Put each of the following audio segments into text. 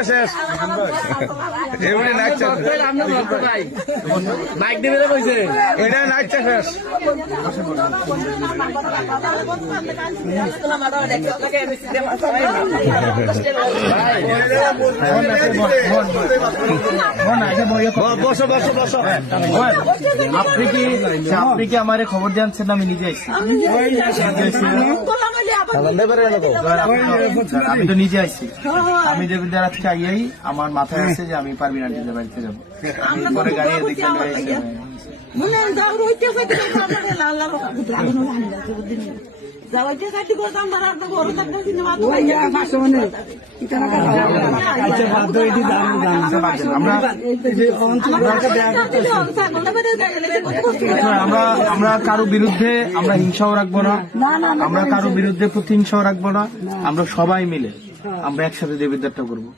নাচা শেষ এমনি নাচা বাইক দিবে রে কইছে এটা নাচা শেষ বসো বসো বসো আপনি কি আমার খবর জানছেন আমি নিজে আমি তো নিজে আইছি আমি দেবিদ্যার আজকে আইয়াই আমার মাথায় আছে যে আমি পারবি না নিজের বাড়িতে যাবো পরে গাড়ি এদিকে আমরা কারো বিরুদ্ধে আমরা হিংসাও রাখবো না, আমরা কারো বিরুদ্ধে প্রতিহিংসাও রাখবো না। আমরা সবাই মিলে আমরা একসাথে দেবিদ্যারটা করবো।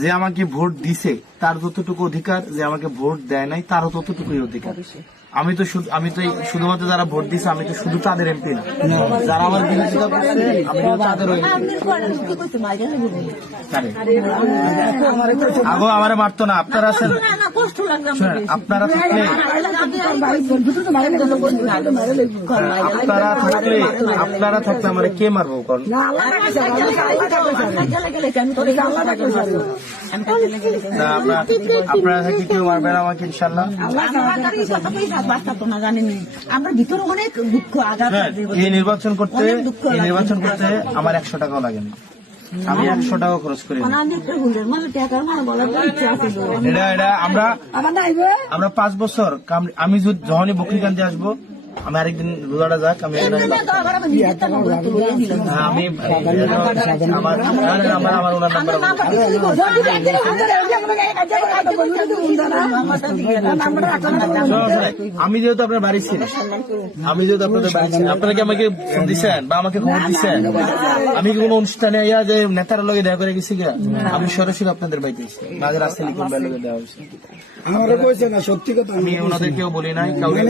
যে আমাকে ভোট দিছে তার যতটুকু অধিকার, যে আমাকে ভোট দেয় নাই তারও ততটুকুই অধিকার। আমি তো শুধুমাত্র যারা ভোট দিছে আমি তো শুধু তাদের এমপি না, যারা আমার বিরোধিতা করছে আমি তাদেরও আগো আমারে মারতো না। আপনারা আছেন, আপনারা থাকলে আপনারা থাকলে আমারে কে মারবো? কারণ আপনারা থাকি কেউ মারবেন আমাকে ইনশাল্লাহ। আমরা ভিতরে অনেক দুঃখ আঘাত। এই নির্বাচন করতে আমার 100 টাকাও লাগে না, আমি 100 টাকা খরচ করি। এটা আমরা 5 বছর আমি যখনই বকরিকান্দি আসবো, আমি আরেকদিন রোজাটা যাক আমি আমার ওনার আমি যেহেতু আপনার বাড়ি ছিল, আমি যেহেতু আপনাদের বাড়ি ছিল, আপনারা কি আমাকে ফোন দিচ্ছেন বা আমাকে খবর দিচ্ছেন? আমি কি কোনো অনুষ্ঠানে ইয়া যে নেতার লগে দেখা করে গেছি গা? আমি সরাসরি আপনাদের বাড়িতে মাঝে রাস্তায় লিখুন লগে দেওয়া হয়েছে। আমারও কইছে না, সত্যি কথা আমি ওনাদেরকেও বলি নাই কাউকে।